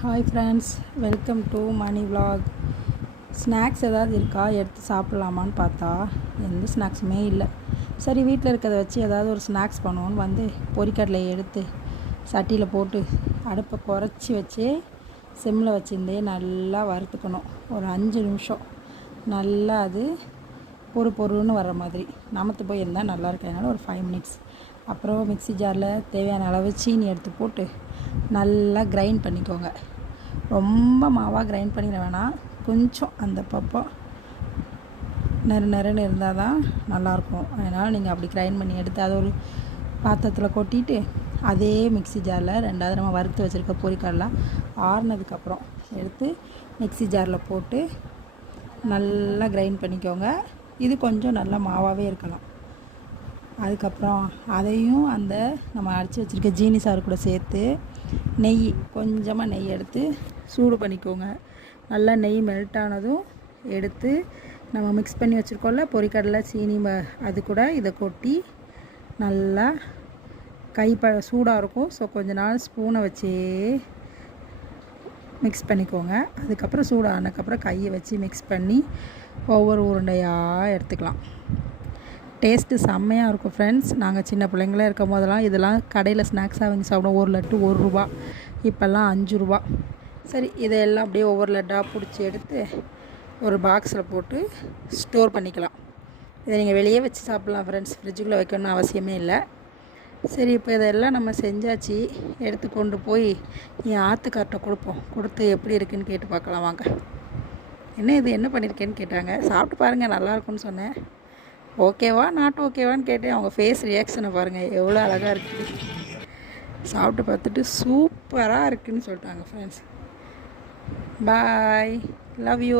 Hi friends, welcome to Mani vlog. Snacks ஏதாவது இருக்கா, எடுத்து சாப்பிட்லாமான்னு பார்த்தா எந்த ஸ்நாக்ஸுமே இல்லை. சரி, வீட்டில் இருக்கிறத வச்சு ஏதாவது ஒரு ஸ்நாக்ஸ் பண்ணுவோன்னு வந்து பொரிக்கடலையை எடுத்து சட்டியில் போட்டு அடுப்பை குறைச்சி வச்சு சிம்மில் வச்சுருந்தே நல்லா வறுத்துக்கணும். ஒரு 5 நிமிஷம் நல்லா அது பொறுன்னு வர்ற மாதிரி நமத்து போய் இருந்தால் நல்லா இருக்கிறதுனால ஒரு 5 மினிட்ஸ். அப்புறம் மிக்ஸி ஜாரில் தேவையான அளவு சீனி எடுத்து போட்டு நல்லா கிரைண்ட் பண்ணிக்கோங்க. ரொம்ப மாவாக கிரைண்ட் பண்ணிட வேணாம், கொஞ்சம் அந்த பப்பம் நெருன்னு இருந்தால் தான் நல்லாயிருக்கும். அதனால் நீங்கள் அப்படி கிரைண்ட் பண்ணி எடுத்து அதை ஒரு பாத்திரத்தில் கொட்டிட்டு அதே மிக்ஸி ஜாரில் 2வது நம்ம வறுத்து வச்சுருக்க பொரிக்கடலை ஆறுனதுக்கப்புறம் எடுத்து மிக்ஸி ஜாரில் போட்டு நல்லா கிரைண்ட் பண்ணிக்கோங்க. இது கொஞ்சம் நல்லா மாவாகவே இருக்கலாம். அதுக்கப்புறம் அதையும் அந்த நம்ம அரைச்சி வச்சுருக்க ஜீனி சாறு கூட சேர்த்து கொஞ்சமாக நெய் எடுத்து சூடு பண்ணிக்கோங்க. நல்லா நெய் மெல்ட் ஆனதும் எடுத்து நம்ம மிக்ஸ் பண்ணி வச்சுருக்கோம்ல பொரிக்கடலை சீனி அது கூட இதை கொட்டி நல்லா சூடாக இருக்கும். ஸோ கொஞ்ச நாள் ஸ்பூனை வச்சே மிக்ஸ் பண்ணிக்கோங்க. அதுக்கப்புறம் சூடானதுக்கப்புறம் கையை வச்சு மிக்ஸ் பண்ணி ஒவ்வொரு உருண்டையாக எடுத்துக்கலாம். டேஸ்ட்டு செம்மையாக இருக்கும் ஃப்ரெண்ட்ஸ். நாங்கள் சின்ன பிள்ளைங்களே இருக்கும் போதெல்லாம் இதெல்லாம் கடையில் ஸ்நாக்ஸாக வாங்கி சாப்பிடுவோம். ஒரு லட்டு 1 ரூபா, இப்போல்லாம் 5 ரூபா. சரி, இதையெல்லாம் அப்படியே ஒவ்வொரு லட்டாக பிடிச்சி எடுத்து ஒரு பாக்ஸில் போட்டு ஸ்டோர் பண்ணிக்கலாம். இதை நீங்கள் வெளியே வச்சு சாப்பிட்லாம் ஃப்ரெண்ட்ஸ், ஃப்ரிட்ஜுக்குள்ளே வைக்கணும்னு அவசியமே இல்லை. சரி, இப்போ இதெல்லாம் நம்ம செஞ்சாச்சு. எடுத்து கொண்டு போய் என் ஆத்துக்கார்ட்ட கொடுத்து எப்படி இருக்குதுன்னு கேட்டு பார்க்கலாம் வாங்க. என்ன பண்ணியிருக்கேன்னு கேட்டாங்க. சாப்பிட்டு பாருங்கள், நல்லாயிருக்குன்னு சொன்னேன். ஓகேவா நாட் ஓகேவான்னு கேட்டேன். அவங்க ஃபேஸ் ரியாக்ஷனை பாருங்கள், எவ்வளோ அழகாக இருக்குது. சாப்பிட்டு பார்த்துட்டு சூப்பராக இருக்குதுன்னு சொல்லிட்டாங்க ஃப்ரெண்ட்ஸ். Bye, love you.